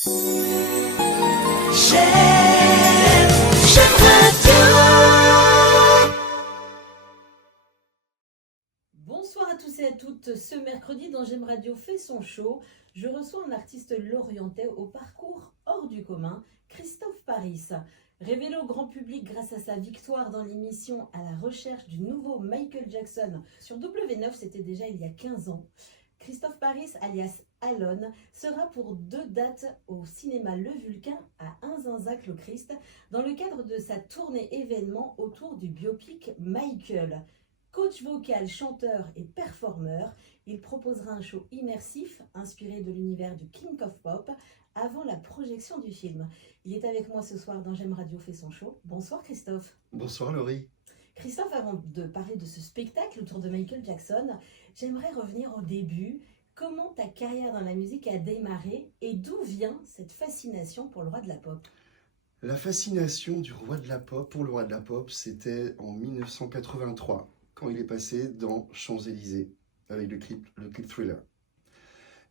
J'aime Radio. Bonsoir à tous et à toutes. Ce mercredi dans J'aime Radio fait son show, je reçois un artiste lorientais au parcours hors du commun, Christophe Paris. Révélé au grand public grâce à sa victoire dans l'émission À la recherche du nouveau Michael Jackson sur W9, c'était déjà il y a 15 ans. Christophe Paris, alias Alon, sera pour 2 dates au cinéma Le Vulcain à Inzinzac-le-Christ dans le cadre de sa tournée événement autour du biopic Michael. Coach vocal, chanteur et performeur, il proposera un show immersif inspiré de l'univers du King of Pop avant la projection du film. Il est avec moi ce soir dans J'aime Radio fait son show. Bonsoir Christophe. Bonsoir Laurie. Christophe, avant de parler de ce spectacle autour de Michael Jackson, j'aimerais revenir au début. Comment ta carrière dans la musique a démarré et d'où vient cette fascination pour le roi de la pop ? La fascination du roi de la pop pour le roi de la pop, c'était en 1983, quand il est passé dans Champs-Élysées avec le clip Thriller.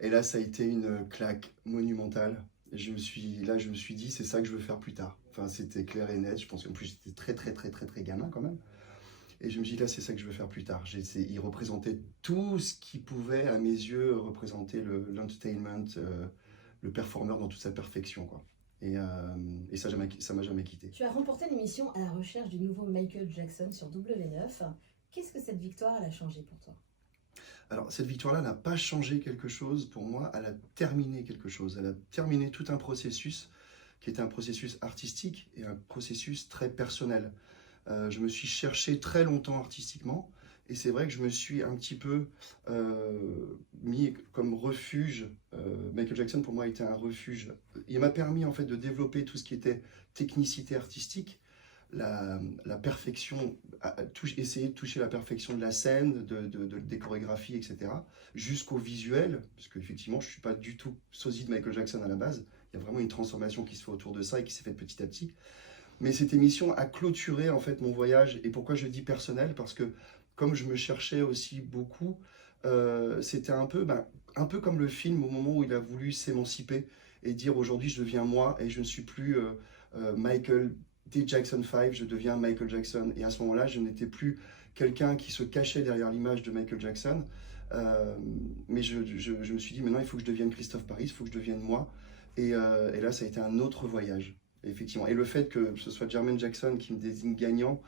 Et là, ça a été une claque monumentale. Je me suis dit, c'est ça que je veux faire plus tard. Enfin, c'était clair et net. Je pense qu'en plus, j'étais très gamin quand même. Et je me dis, là, c'est ça que je veux faire plus tard. Il représentait tout ce qui pouvait, à mes yeux, représenter l'entertainment, le performeur dans toute sa perfection, quoi. Et ça m'a jamais quitté. Tu as remporté l'émission À la recherche du nouveau Michael Jackson sur W9. Qu'est-ce que cette victoire a changé pour toi ? Alors, cette victoire-là n'a pas changé quelque chose pour moi, elle a terminé quelque chose. Elle a terminé tout un processus qui était un processus artistique et un processus très personnel. Je me suis cherché très longtemps artistiquement et c'est vrai que je me suis un petit peu mis comme refuge. Michael Jackson pour moi a été un refuge. Il m'a permis en fait de développer tout ce qui était technicité artistique, la perfection, essayer de toucher la perfection de la scène, des chorégraphies, etc. jusqu'au visuel, parce qu'effectivement je ne suis pas du tout sosie de Michael Jackson à la base. Il y a vraiment une transformation qui se fait autour de ça et qui s'est faite petit à petit. Mais cette émission a clôturé en fait mon voyage. Et pourquoi je dis personnel ? Parce que comme je me cherchais aussi beaucoup, c'était un peu comme le film au moment où il a voulu s'émanciper et dire aujourd'hui je deviens moi et je ne suis plus Michael D. Jackson 5, je deviens Michael Jackson. Et à ce moment-là, je n'étais plus quelqu'un qui se cachait derrière l'image de Michael Jackson. Mais je me suis dit maintenant il faut que je devienne Christophe Paris, il faut que je devienne moi. Et là, ça a été un autre voyage. Effectivement. Et le fait que ce soit Jermaine Jackson qui me désigne gagnant,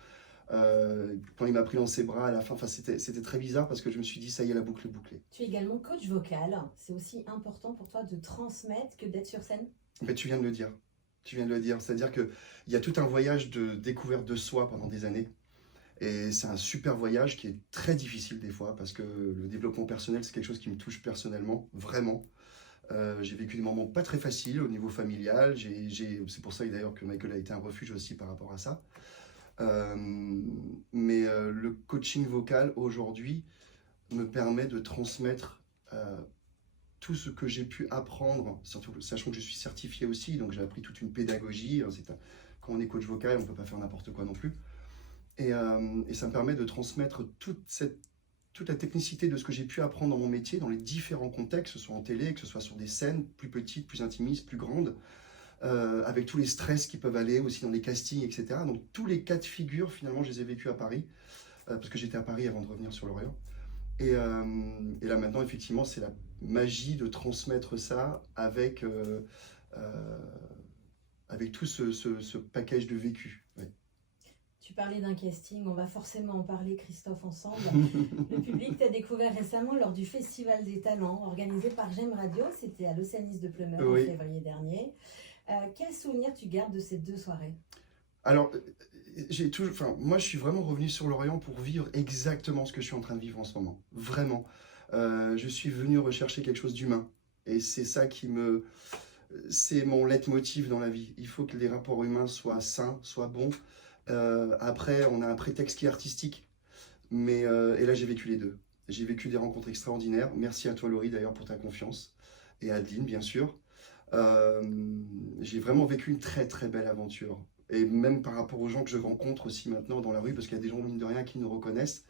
quand il m'a pris dans ses bras à la fin, c'était très bizarre parce que je me suis dit, ça y est, la boucle est bouclée. Tu es également coach vocal. C'est aussi important pour toi de transmettre que d'être sur scène ? Mais tu viens de le dire. C'est-à-dire qu'il y a tout un voyage de découverte de soi pendant des années. Et c'est un super voyage qui est très difficile des fois parce que le développement personnel, c'est quelque chose qui me touche personnellement, vraiment. J'ai vécu des moments pas très faciles au niveau familial. C'est pour ça d'ailleurs que Michael a été un refuge aussi par rapport à ça. Mais le coaching vocal aujourd'hui me permet de transmettre tout ce que j'ai pu apprendre, surtout sachant que je suis certifié aussi, donc j'ai appris toute une pédagogie. Quand on est coach vocal, on ne peut pas faire n'importe quoi non plus. Et ça me permet de transmettre toute la technicité de ce que j'ai pu apprendre dans mon métier, dans les différents contextes, que ce soit en télé, que ce soit sur des scènes plus petites, plus intimistes, plus grandes, avec tous les stress qui peuvent aller aussi dans les castings, etc. Donc tous les cas de figure, finalement, je les ai vécus à Paris, parce que j'étais à Paris avant de revenir sur Lorient. Et là maintenant, effectivement, c'est la magie de transmettre ça avec tout ce package de vécu. Ouais. Tu parlais d'un casting, on va forcément en parler, Christophe, ensemble. Le public t'a découvert récemment lors du Festival des Talents, organisé par J'aime Radio. C'était à l'Océanis de Plumeur en février dernier. Quel souvenir tu gardes de ces 2 soirées ? Alors, moi je suis vraiment revenu sur Lorient pour vivre exactement ce que je suis en train de vivre en ce moment. Vraiment. Je suis venu rechercher quelque chose d'humain. Et c'est ça c'est mon leitmotiv dans la vie. Il faut que les rapports humains soient sains, soient bons. Après, on a un prétexte qui est artistique. Et là, j'ai vécu les deux. J'ai vécu des rencontres extraordinaires. Merci à toi, Laurie, d'ailleurs, pour ta confiance. Et à Adeline, bien sûr. J'ai vraiment vécu une très, très belle aventure. Et même par rapport aux gens que je rencontre aussi maintenant dans la rue, parce qu'il y a des gens, mine de rien, qui nous reconnaissent.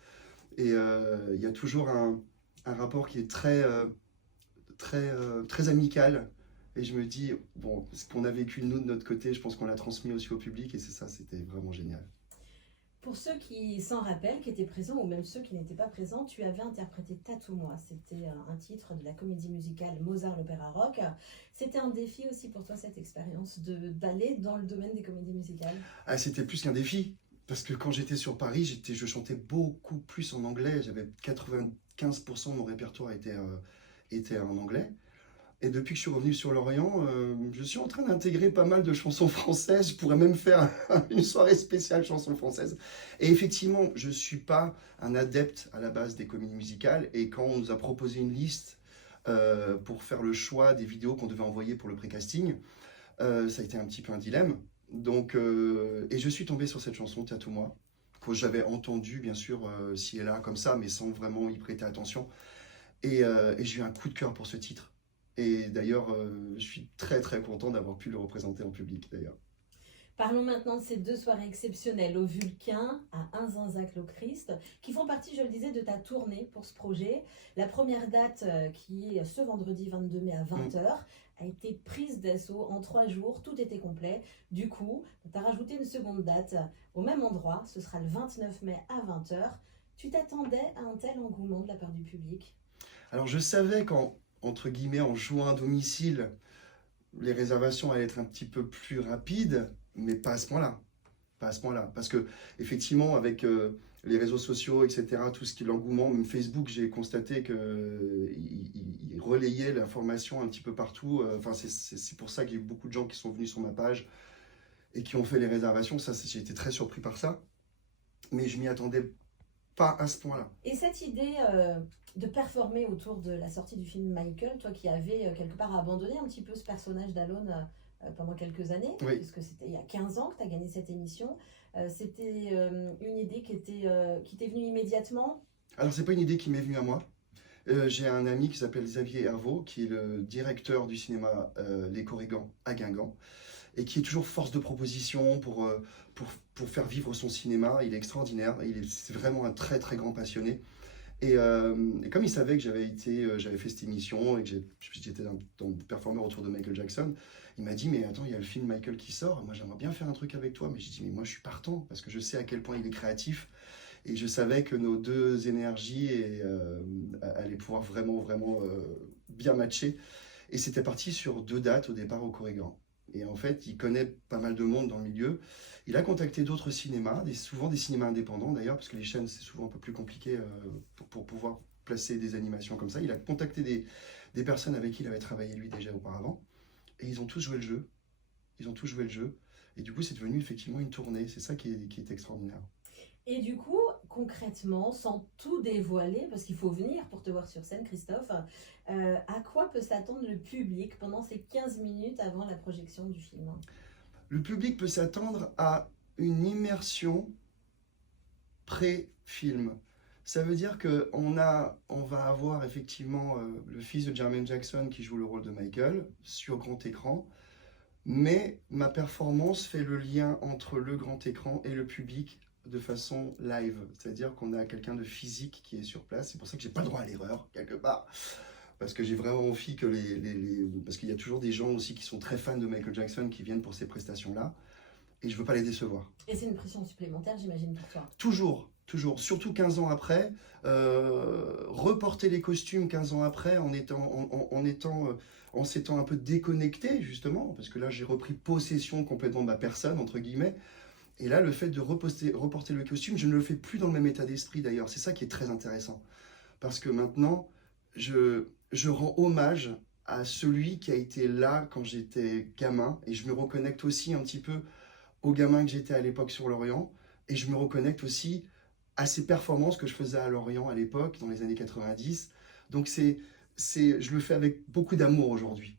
Et il y a toujours un rapport qui est très amical Et je me dis, bon, ce qu'on a vécu nous de notre côté, je pense qu'on l'a transmis aussi au public et c'est ça, c'était vraiment génial. Pour ceux qui s'en rappellent, qui étaient présents ou même ceux qui n'étaient pas présents, tu avais interprété Tatoue-moi. C'était un titre de la comédie musicale Mozart l'opéra rock. C'était un défi aussi pour toi cette expérience d'aller dans le domaine des comédies musicales? Ah, c'était plus qu'un défi, parce que quand j'étais sur Paris, je chantais beaucoup plus en anglais. J'avais 95% de mon répertoire était en anglais. Et depuis que je suis revenu sur l'Orient, je suis en train d'intégrer pas mal de chansons françaises. Je pourrais même faire une soirée spéciale chansons françaises. Et effectivement, je ne suis pas un adepte à la base des comédies musicales. Et quand on nous a proposé une liste pour faire le choix des vidéos qu'on devait envoyer pour le pré-casting, ça a été un petit peu un dilemme. Donc, et je suis tombé sur cette chanson Tatoue-moi, que j'avais entendue bien sûr ci et là comme ça, mais sans vraiment y prêter attention. Et j'ai eu un coup de cœur pour ce titre. Et d'ailleurs, je suis très content d'avoir pu le représenter en public d'ailleurs. Parlons maintenant de ces deux soirées exceptionnelles au Vulcain, à Inzanzac-le-Christ, qui font partie, je le disais, de ta tournée pour ce projet. La première date, qui est ce vendredi 22 mai à 20h, a été prise d'assaut en 3 jours, tout était complet. Du coup, tu as rajouté une seconde date au même endroit, ce sera le 29 mai à 20h. Tu t'attendais à un tel engouement de la part du public? Alors je savais qu'en entre guillemets en jouant à domicile, les réservations allaient être un petit peu plus rapides, mais pas à ce point-là. Pas à ce point-là. Parce que, effectivement, avec les réseaux sociaux, etc., tout ce qui est l'engouement, même Facebook, j'ai constaté qu'il relayait l'information un petit peu partout. Enfin, c'est pour ça qu'il y a eu beaucoup de gens qui sont venus sur ma page et qui ont fait les réservations. Ça, j'ai été très surpris par ça. Mais je m'y attendais pas à ce point-là. Et cette idée de performer autour de la sortie du film Michael, toi qui avais quelque part abandonné un petit peu ce personnage d'Alone pendant quelques années, Oui. puisque c'était il y a 15 ans que tu as gagné cette émission, c'était une idée qui t'est venue immédiatement? Alors, c'est pas une idée qui m'est venue à moi. J'ai un ami qui s'appelle Xavier Hervaux, qui est le directeur du cinéma Les Corrigans à Guingamp, et qui est toujours force de proposition pour faire vivre son cinéma. Il est extraordinaire, c'est vraiment un très grand passionné. Et comme il savait que j'avais fait cette émission et que j'étais un performeur autour de Michael Jackson, il m'a dit, mais attends, il y a le film Michael qui sort, moi j'aimerais bien faire un truc avec toi. Mais j'ai dit, mais moi je suis partant, parce que je sais à quel point il est créatif. Et je savais que nos deux énergies allaient pouvoir vraiment bien matcher. Et c'était parti sur 2 dates au départ au Corrigan. Et en fait, il connaît pas mal de monde dans le milieu. Il a contacté d'autres cinémas, souvent des cinémas indépendants d'ailleurs, parce que les chaînes, c'est souvent un peu plus compliqué pour pouvoir placer des animations comme ça. Il a contacté des personnes avec qui il avait travaillé lui déjà auparavant. Et ils ont tous joué le jeu. Ils ont tous joué le jeu. Et du coup, c'est devenu effectivement une tournée. C'est ça qui est extraordinaire. Et du coup, concrètement, sans tout dévoiler, parce qu'il faut venir pour te voir sur scène, Christophe, à quoi peut s'attendre le public pendant ces 15 minutes avant la projection du film? Le public peut s'attendre à une immersion pré-film. Ça veut dire qu'on va avoir effectivement le fils de Jermaine Jackson qui joue le rôle de Michael sur grand écran, mais ma performance fait le lien entre le grand écran et le public de façon live. C'est-à-dire qu'on a quelqu'un de physique qui est sur place. C'est pour ça que j'ai pas le droit à l'erreur, quelque part. Parce que j'ai vraiment envie que parce qu'il y a toujours des gens aussi qui sont très fans de Michael Jackson qui viennent pour ces prestations-là. Et je veux pas les décevoir. Et c'est une pression supplémentaire, j'imagine, pour toi. Toujours. Surtout 15 ans après. Reporter les costumes 15 ans après en s'étant un peu déconnecté, justement. Parce que là, j'ai repris possession complètement de ma personne, entre guillemets. Et là, le fait de reporter le costume, je ne le fais plus dans le même état d'esprit d'ailleurs. C'est ça qui est très intéressant. Parce que maintenant, je rends hommage à celui qui a été là quand j'étais gamin. Et je me reconnecte aussi un petit peu au gamin que j'étais à l'époque sur l'Orient. Et je me reconnecte aussi à ces performances que je faisais à Lorient à l'époque, dans les années 90. Donc je le fais avec beaucoup d'amour aujourd'hui.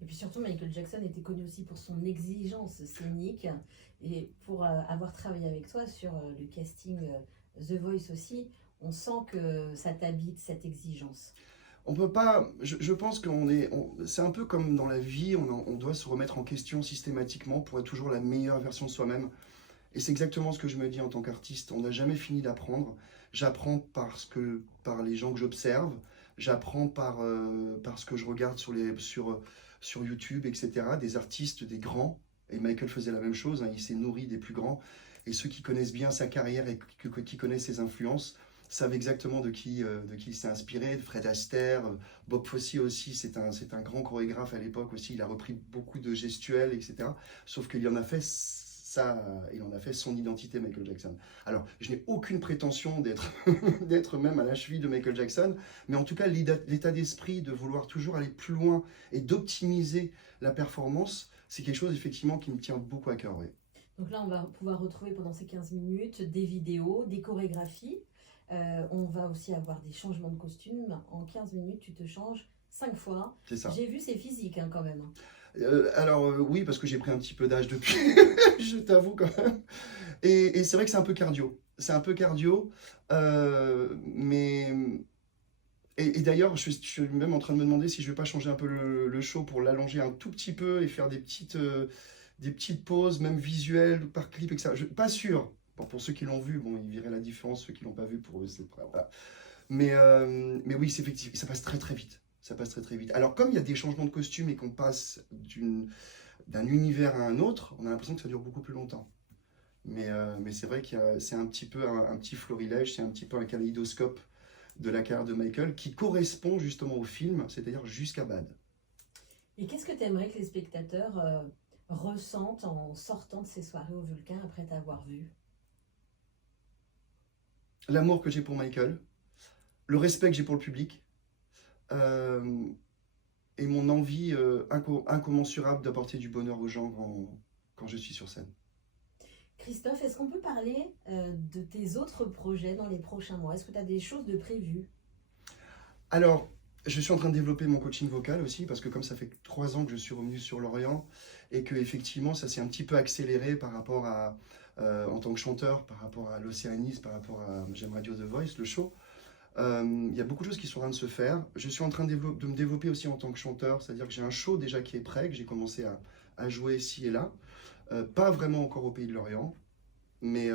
Et puis surtout, Michael Jackson était connu aussi pour son exigence scénique. Et pour avoir travaillé avec toi sur le casting The Voice aussi, on sent que ça t'habite, cette exigence. On peut pas, je pense c'est un peu comme dans la vie, on doit se remettre en question systématiquement pour être toujours la meilleure version de soi-même. Et c'est exactement ce que je me dis en tant qu'artiste. On n'a jamais fini d'apprendre. J'apprends par les gens que j'observe. J'apprends par ce que je regarde sur sur YouTube, etc., des artistes, des grands. Et Michael faisait la même chose, hein, il s'est nourri des plus grands. Et ceux qui connaissent bien sa carrière et qui connaissent ses influences savent exactement de qui il s'est inspiré. Fred Astaire, Bob Fosse aussi, c'est un grand chorégraphe à l'époque aussi. Il a repris beaucoup de gestuels, etc. Sauf qu'il en a fait il en a fait son identité, Michael Jackson. Alors, je n'ai aucune prétention d'être même à la cheville de Michael Jackson, mais en tout cas, l'état d'esprit de vouloir toujours aller plus loin et d'optimiser la performance, c'est quelque chose effectivement qui me tient beaucoup à cœur. Oui. Donc là, on va pouvoir retrouver pendant ces 15 minutes des vidéos, des chorégraphies. On va aussi avoir des changements de costume. En 15 minutes, tu te changes 5 fois. C'est ça. J'ai vu, c'est physique quand même. Oui, parce que j'ai pris un petit peu d'âge depuis, je t'avoue quand même. Et c'est vrai que c'est un peu cardio. C'est un peu cardio, mais... Et d'ailleurs, je suis même en train de me demander si je vais pas changer un peu le show pour l'allonger un tout petit peu et faire des petites pauses, même visuelles, par clip, etc. Pas sûr. Bon, pour ceux qui l'ont vu, bon, ils verraient la différence. Ceux qui l'ont pas vu, pour eux, c'est pas... Voilà. Mais oui, c'est effectivement, ça passe très très vite. Ça passe très très vite. Alors, comme il y a des changements de costume et qu'on passe d'un univers à un autre, on a l'impression que ça dure beaucoup plus longtemps. Mais c'est vrai que c'est un petit peu un petit florilège, c'est un petit peu un kaléidoscope de la carrière de Michael qui correspond justement au film, c'est-à-dire jusqu'à Bad. Et qu'est-ce que tu aimerais que les spectateurs ressentent en sortant de ces soirées au Vulcain après t'avoir vu? L'amour que j'ai pour Michael, le respect que j'ai pour le public, euh, et mon envie incommensurable d'apporter du bonheur aux gens quand je suis sur scène. Christophe, est-ce qu'on peut parler de tes autres projets dans les prochains mois? Est-ce que tu as des choses de prévues? Alors, je suis en train de développer mon coaching vocal aussi, parce que comme ça fait 3 ans que je suis revenu sur Lorient, et que effectivement ça s'est un petit peu accéléré par rapport à, en tant que chanteur, par rapport à l'Océanisme, par rapport à J'aime Radio The Voice, le show. Il y a beaucoup de choses qui sont en train de se faire. Je suis en train de me développer aussi en tant que chanteur, c'est-à-dire que j'ai un show déjà qui est prêt, que j'ai commencé à jouer ici et là. Pas vraiment encore au Pays de Lorient, mais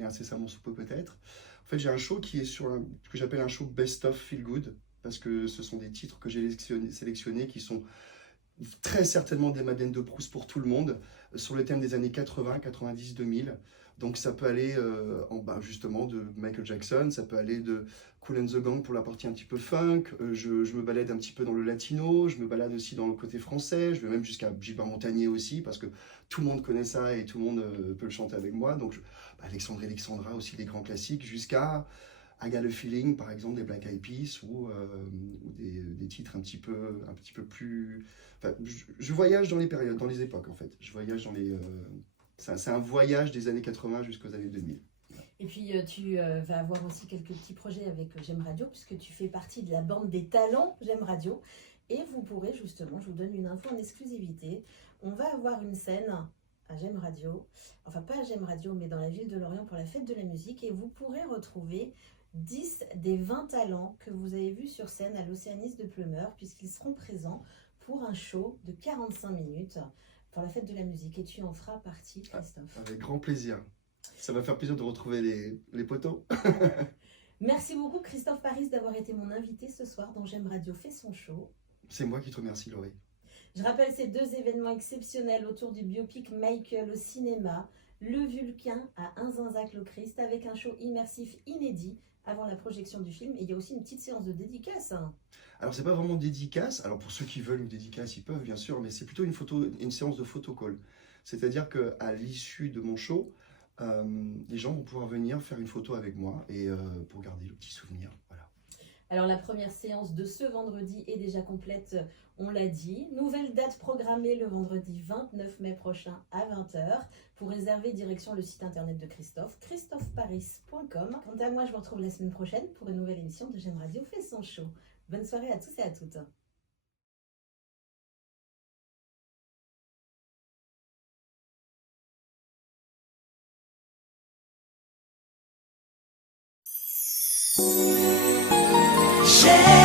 incessamment sous peu peut-être. En fait, j'ai un show qui est que j'appelle un show Best of Feel Good, parce que ce sont des titres que j'ai sélectionnés qui sont très certainement des Madeleines de Proust pour tout le monde, sur le thème des années 80, 90, 2000. Donc ça peut aller justement de Michael Jackson, ça peut aller de Kool and the Gang pour la partie un petit peu funk, je me balade un petit peu dans le latino, je me balade aussi dans le côté français, je vais même jusqu'à Gilbert Montagnier aussi, parce que tout le monde connaît ça et tout le monde peut le chanter avec moi. Donc Alexandre et Alexandra aussi, les grands classiques, jusqu'à I Got a Feeling, par exemple, des Black Eyed Peas, ou des titres un petit peu plus... Enfin, je voyage dans les périodes, dans les époques, en fait. Je voyage dans les... c'est un voyage des années 80 jusqu'aux années 2000. Et puis tu vas avoir aussi quelques petits projets avec J'aime Radio, puisque tu fais partie de la bande des talents J'aime Radio. Et vous pourrez justement, je vous donne une info en exclusivité, on va avoir une scène à J'aime Radio, enfin pas à J'aime Radio, mais dans la ville de Lorient pour la fête de la musique, et vous pourrez retrouver 10 des 20 talents que vous avez vus sur scène à l'Océanisme de Pleumeur, puisqu'ils seront présents pour un show de 45 minutes pour la fête de la musique. Et tu en feras partie, Christophe. Avec grand plaisir. Ça va faire plaisir de retrouver les poteaux. Merci beaucoup, Christophe Paris, d'avoir été mon invité ce soir dans J'aime Radio fait son show. C'est moi qui te remercie, Laurie. Je rappelle ces 2 événements exceptionnels autour du biopic Michael au cinéma, le Vulcain à Inzinzac-le-Christ, avec un show immersif inédit avant la projection du film. Et il y a aussi une petite séance de dédicace. Alors, c'est pas vraiment dédicace. Alors, pour ceux qui veulent une dédicace, ils peuvent, bien sûr, mais c'est plutôt une séance de photocall. C'est-à-dire qu'à l'issue de mon show, les gens vont pouvoir venir faire une photo avec moi et pour garder le petit souvenir. Voilà. Alors, la première séance de ce vendredi est déjà complète, on l'a dit. Nouvelle date programmée le vendredi 29 mai prochain à 20h. Pour réserver, direction le site internet de Christophe, christopheparis.com. Quant à moi, je vous retrouve la semaine prochaine pour une nouvelle émission de J'aime Radio fait son show. Bonne soirée à tous et à toutes. J'aime